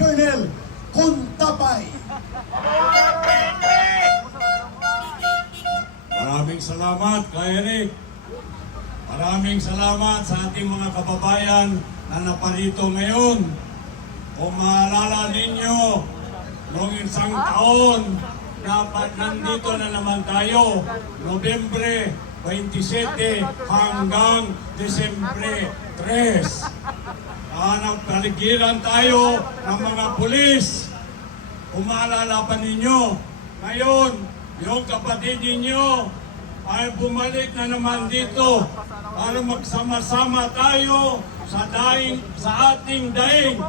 Colonel Kuntapay. Maraming salamat kay Eric. Maraming salamat sa ating mga kababayan na naparito ngayon. Kung maalala ninyo, noong isang taon na nandito na naman tayo, Nobyembre 27 hanggang Disyembre 3. Nagpaligiran tayo ng mga pulis. Kung maalala pa ninyo, ngayon, yung kapatid ninyo ay bumalik na naman dito para magsama-sama tayo sa ating daing,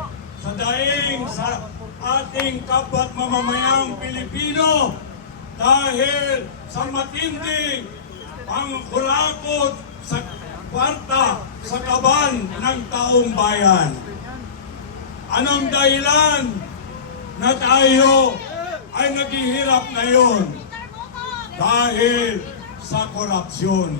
sa ating kapat mamamayang Pilipino dahil sa matinding pangkurakot sa kwarta sa kaban ng taong bayan. Anong dahilan na tayo ay naghihirap ngayon? Dahil sa korupsyon.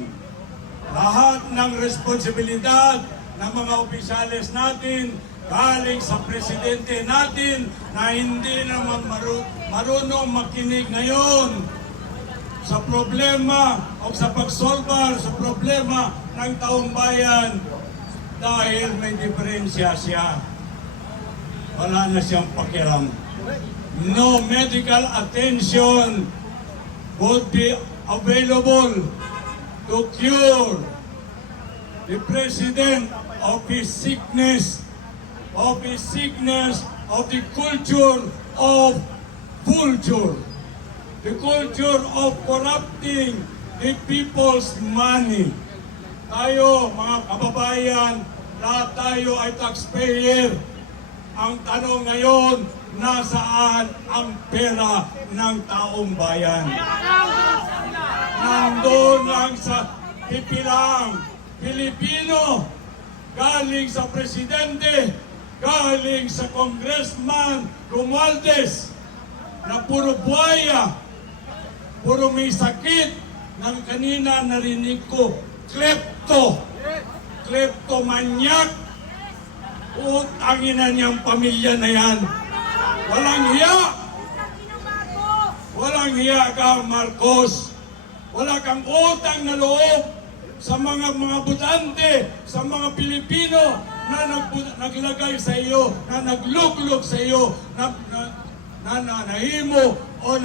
Lahat ng responsibilidad ng mga opisyales natin galing sa presidente natin na hindi naman marunong makinig ngayon sa problema o sa pagsolbar sa problema ng taong bayan dahil may diferensya siya. Wala na siyang pakialam. No medical attention would be available to cure the president of his sickness of the culture of vulture, the culture of corrupting the people's money. Tayo, mga kababayan, lahat tayo ay taxpayer. Ang tanong ngayon, nasaan ang pera ng taong bayan? Nandun lang sa pipilang Pilipino, galing sa presidente, galing sa congressman Romualdez, na puro buhaya, puro may sakit, nang kanina narinig ko, kleptomanyak, utangin na niyang pamilya na yan. Walang hiya! Walang hiya ka, Marcos! Wala kang utang na loob sa mga butante, sa mga Pilipino na naglagay sa iyo, na nagluglog sa iyo, na nahimo o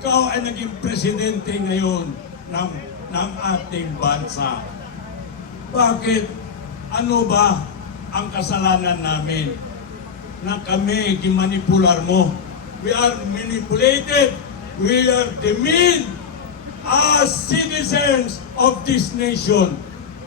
ikaw ay naging presidente ngayon ng ating bansa. Bakit? Ano ba ang kasalanan namin na kami gimanipular mo? We are manipulated. We are demeaned as citizens of this nation.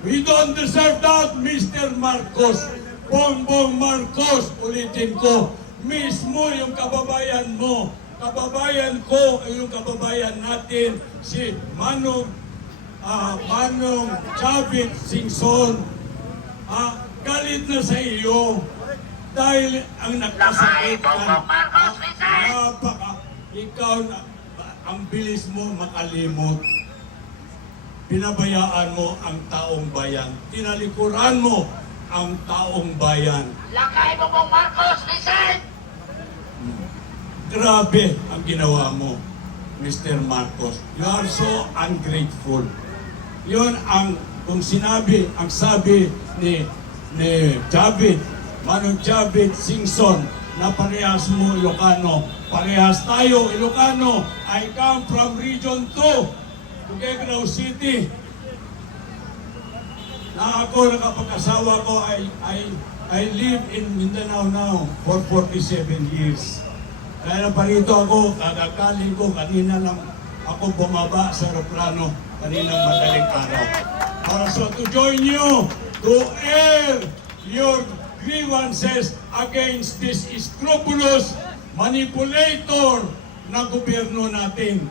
We don't deserve that, Mr. Marcos. Bongbong Marcos, ulitin ko, mismo yung kababayan mo, kababayan ko, yung kababayan natin, si Manong Chavit Singson, galit na sa iyo dahil ang nagkasakit ka. Ikaw na, ang bilis mo makalimot. Pinabayaan mo ang taong bayan. Tinalikuran mo ang taong bayan. Lakay mo pong Marcos, listen! Grabe ang ginawa mo, Mr. Marcos. You are so ungrateful. Yun ang, kung sinabi, ang sabi ni Chavit, Manong Chavit Singson, na parehas mo Ilocano. Parehas tayo Ilocano. I come from Region 2, Tuguegarao City. Na ako, nakapag-asawa ko, I live in Mindanao now for 47 years. Kaya pa rito ako, kagagaling ko, kanina lang ako bumaba sa aeroplano, kaninang madaling araw. Para so to join you, to air your grievances against this scrupulous manipulator na gobyerno natin.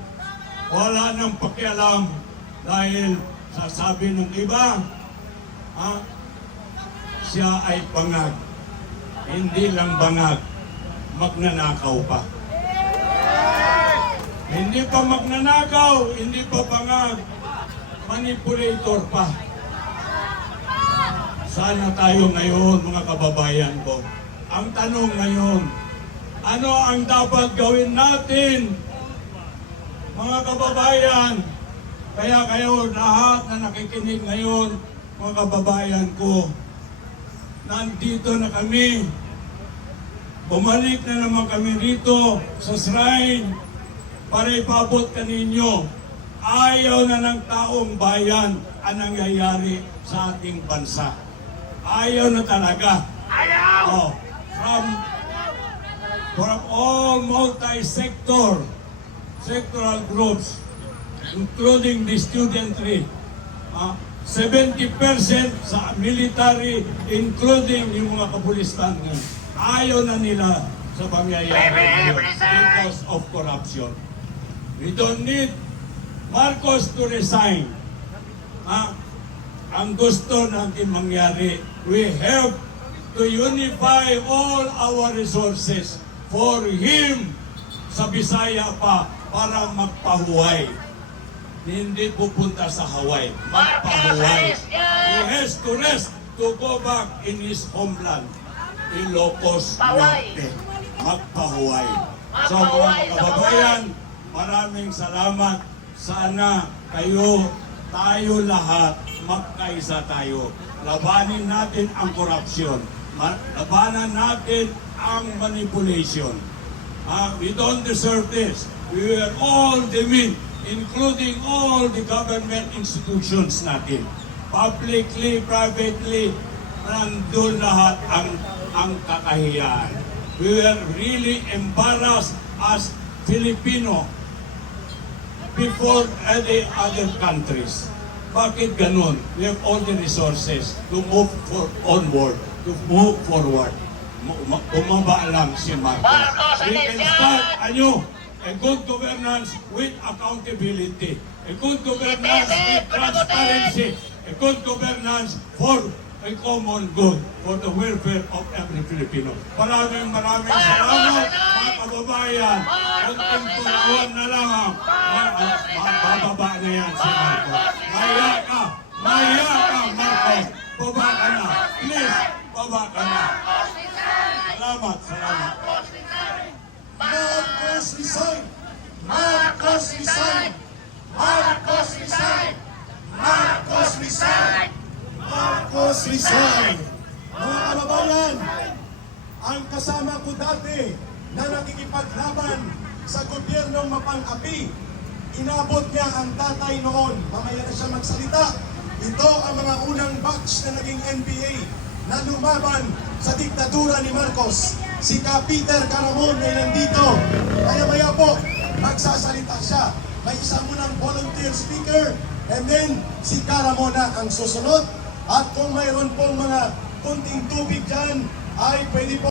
Wala nang pakialam dahil sasabi ng iba, siya ay bangag. Hindi lang bangag, magnanakaw pa. Hindi pa magnanakaw, hindi pa bangag, manipulator pa. Sana tayo ngayon, mga kababayan ko, ang tanong ngayon, ano ang dapat gawin natin, mga kababayan. Kaya kayo lahat na nakikinig ngayon, mga kababayan ko, nandito na kami. Bumalik na naman kami rito sa shrine para ipabot kaninyo. Ayaw na ng taong bayan ang nangyayari sa ating bansa. Ayaw na talaga. Ayaw! Oh, from all multi-sectoral groups, including the studentry, 70% sa military, including yung mga kapulisan. Ayaw na nila sa pangyayari because of corruption. We don't need Marcos to resign. Ang gusto natin mangyari, we have to unify all our resources for him sa Bisaya pa para magpahuway. Hindi pupunta sa Hawaii. Magpahuway. He has to rest to go back in his homeland. Ilocos Norte. Magpahuway. So mga kababayan, maraming salamat. Sana kayo, tayo lahat, magkaisa tayo. Labanin natin ang korupsyon. Labanan natin ang manipulation. We don't deserve this. We were all the men, including all the government institutions natin. Publicly, privately, nandun lahat ang kakahiyaan. We were really embarrassed as Filipino before any other countries. Bakit ganun? We have all the resources to move onward, to move forward. Bumaba lang si Marcos. We can start anew. A good governance with accountability. A good governance with transparency. A good governance for a common good, for the welfare of every Filipino. Maraming salamat, mga kababayan. Kunting tunawan na lang bababa na yan si Marcos. Maya ka, Marcos. Baba ka na. Please, baba ka na. Salamat. Marcos resign! Marcos resign! Marcos resign! Marcos resign! Marcos resign! Mga kababayan, ang kasama ko dati na nakikipaglaban sa gobyernong mapang-api, inabot niya ang tatay noon. Mamaya na siya magsalita. Ito ang mga unang batch na naging NPA na lumaban sa diktadura ni Marcos. Si Peter Caramon ay nandito. Kaya maya po, magsasalita siya. May isang munang volunteer speaker, and then si Caramon na ang susunod. At kung mayroon pong mga kunting tubig dyan, ay pwede po